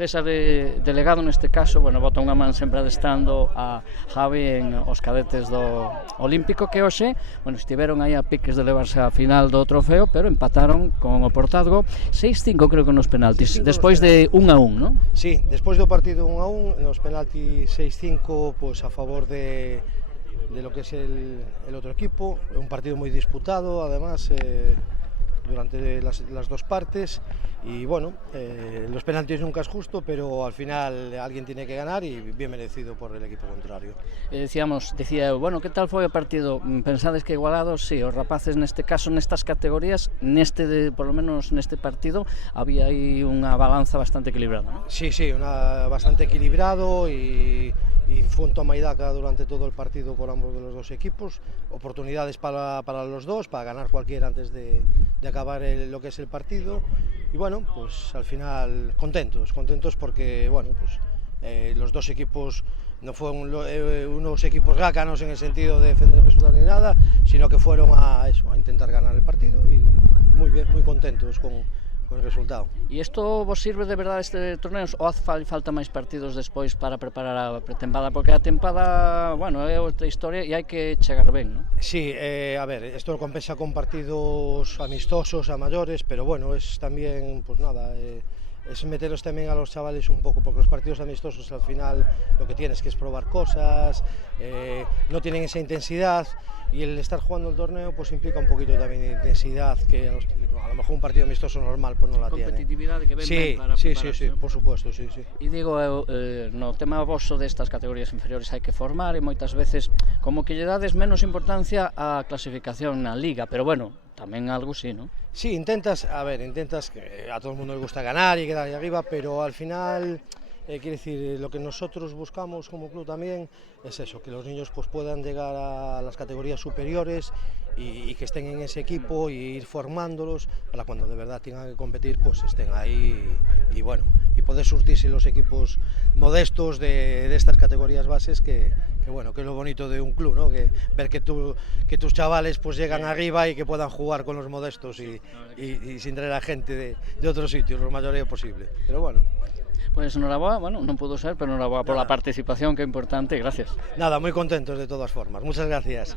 César, delegado neste caso, bueno, bota unha man sempre adestando a Javi en os cadetes do Olímpico, que hoxe, bueno, estiveron aí a piques de levarse a final do trofeo, pero empataron con o Portazgo 6-5, creo que nos penaltis, despois de 1-1, non? Sí, despois do partido 1-1, nos penaltis 6-5, pues a favor de lo que es el otro equipo, un partido muy disputado, además, durante las dos partes, y bueno, los penaltis nunca es justo, pero al final alguien tiene que ganar y bien merecido por el equipo contrario. Decía eu, bueno, que tal foi o partido? Pensades que igualados? Sí, os rapaces neste caso, nestas categorías, por lo menos neste partido, había aí unha balanza bastante equilibrada, non? Sí, bastante equilibrado y fue un toma y daca durante todo el partido por ambos de los dos equipos, oportunidades para los dos, para ganar cualquiera antes de acabar lo que es el partido, y bueno, pues al final contentos porque bueno, pues los dos equipos no fueron unos equipos gácanos en el sentido de defender el resultado ni nada, sino que fueron a intentar ganar el partido, y muy bien, muy contentos con el resultado. E isto vos sirve de verdade este torneo, ou falta máis partidos despois para preparar a pretempada? Porque a tempada, bueno, é outra historia e hai que chegar ben, non? Sí, a ver, esto lo compensa con partidos amistosos a mayores, pero bueno, es también, pues nada, es meterlos también a los chavales un poco, porque los partidos amistosos al final lo que tienes que es probar cosas, no tienen esa intensidad, y el estar jugando el torneo pues implica un poquito también de intensidad que a lo mejor un partido amistoso normal pues no la tiene. Competitividade que ven ben para Sí, prepararse. por supuesto, sí. E digo eu, no tema voso destas categorías inferiores hai que formar, e moitas veces como que lle dades menos importancia á clasificación na liga, pero bueno, tamén algo sí, non? Sí, intentas que a todo el mundo le gusta ganar y quedar ahí arriba, pero al final, quiere decir, lo que nosotros buscamos como club también es eso, que los niños pues puedan llegar a las categorías superiores y que estén en ese equipo, y ir formándolos para cuando de verdad tengan que competir pues estén ahí, y bueno, y poder surtirse los equipos modestos de estas categorías bases, que bueno, que es lo bonito de un club, ¿no? Que ver que tus chavales pues llegan arriba y que puedan jugar con los modestos y sin traer a gente de otros sitios, lo mayoría posible, pero bueno. Pois enhoraboa, bueno, non pudo ser, pero enhoraboa pola participación, que é importante, gracias. Nada, muy contentos de todas formas, muchas gracias.